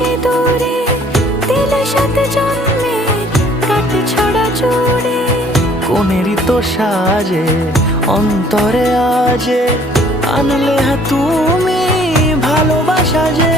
সিঁদুরে দিলে সাত জন্মের কাট ছড়া জুড়ে। কোনেরই তো সাজে অন্তরে আজে আনলে তুমি ভালোবাসা যে